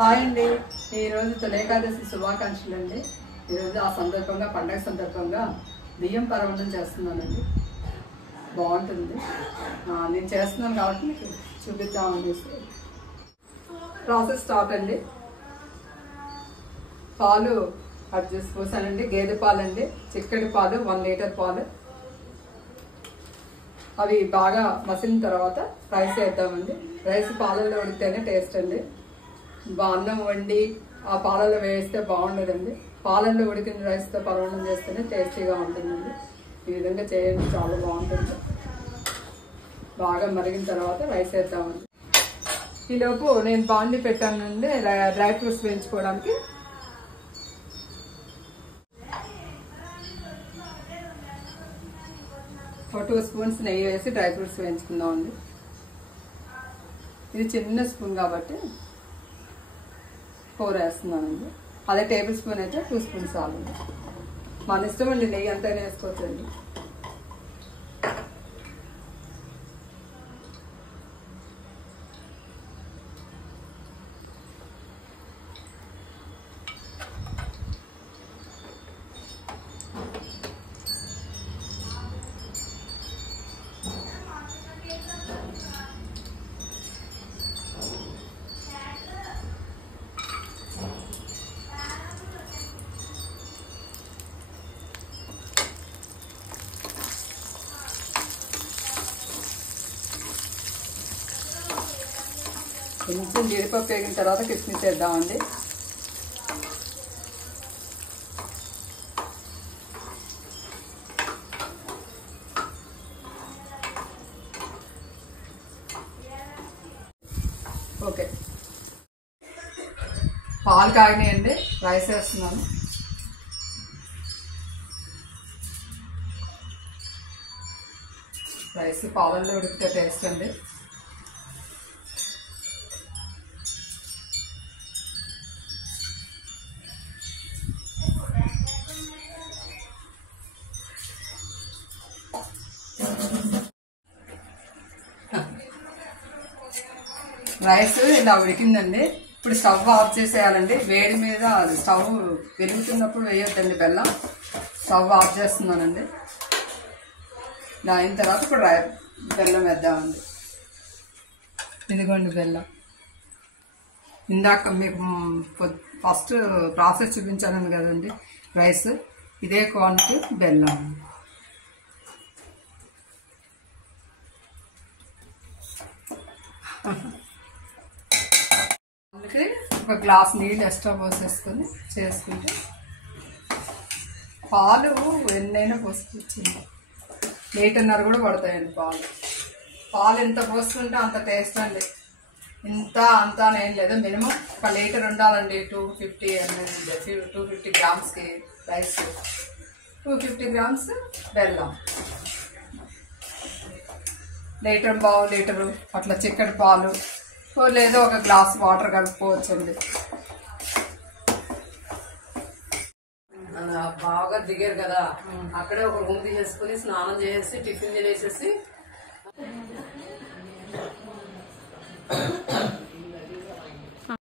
Hi అండి. ఈరోజు తొలి ఏకాదశి శుభాకాంక్షలు అండి. ఈరోజు ఆ సందర్భంగా పండగ సందర్భంగా బియ్యం పరవణం చేస్తున్నానండి. బాగుంటుంది. నేను చేస్తున్నాను కాబట్టి మీకు చూపిద్దామని ప్రాసెస్ స్టార్ట్ అండి. పాలు అడ్జస్ట్ పోసానండి. గేదె పాలండి, చిక్కటి పాలు 1 లీటర్ పాలు. అవి బాగా మసిలిన తర్వాత రైస్ వేద్దామండి. రైస్ పాలల్లో ఉడికితేనే టేస్ట్ అండి. అన్నం వండి ఆ పాలలో వేస్తే బాగుండదండి. పాలల్లో ఉడికిన రైస్తో పరవణం చేస్తేనే టేస్టీగా ఉంటుందండి. ఈ విధంగా చేయండి, చాలా బాగుంటుంది. బాగా మరిగిన తర్వాత రైస్ వేద్దామండి. ఈలోపు నేను బాండి పెట్టానండి డ్రై ఫ్రూట్స్ వేయించుకోవడానికి. ఒక 2 స్పూన్స్ నెయ్యి వేసి డ్రై ఫ్రూట్స్ వేయించుకుందామండి. ఇది చిన్న స్పూన్ కాబట్టి 4 వేస్తున్నానండి. అదే టేబుల్ స్పూన్ అయితే 2 స్పూన్స్ చాలు. మన ఇష్టం అండి, నెయ్యి అంతైనా వేసుకోవచ్చండి. కొంచెం జీడిపప్పు వేగిన తర్వాత కిస్మిస్ వేద్దామండి. ఓకే, పాలు కాగినాయండి. రైస్ వేస్తున్నాను. రైస్ పాలల్లో ఉడికితే టేస్ట్ అండి. రైస్ ఇలా ఉడికిందండి. ఇప్పుడు స్టవ్ ఆఫ్ చేసేయాలండి. వేడి మీద స్టవ్ వెలుగుతున్నప్పుడు వేయొద్దండి బెల్లం. స్టవ్ ఆఫ్ చేస్తున్నానండి. ఇలా అయిన తర్వాత ఇప్పుడు బెల్లం వేద్దామండి. ఇదిగోండి బెల్లం. ఇందాక మీకు ఫస్ట్ ప్రాసెస్ చూపించాను కదండి రైస్, ఇదే క్వాంటిటీ బెల్లం. అందుకే ఒక గ్లాస్ నీళ్ళు ఎక్స్ట్రా పోసేసుకొని చేసుకుంటే పాలు ఎన్నైనా పోసుకొచ్చింది. 1.5 లీటర్ కూడా పడతాయండి పాలు. పాలు ఎంత పోసుకుంటే అంత టేస్ట్ అండి. ఇంత అంతా ఏం లేదు, మినిమం 1 లీటర్ ఉండాలండి. 250 గ్రామ్స్కి రైస్, 250 గ్రామ్స్ బెల్లం, 1 లీటరు అట్లా చిక్కటి పాలు, లేదా ఒక గ్లాస్ వాటర్ కలుపుకోవచ్చండి. బాగా దిగారు కదా, అక్కడే ఒక రూమ్ తీసేసుకుని స్నానం చేసేసి టిఫిన్ తినేసేసి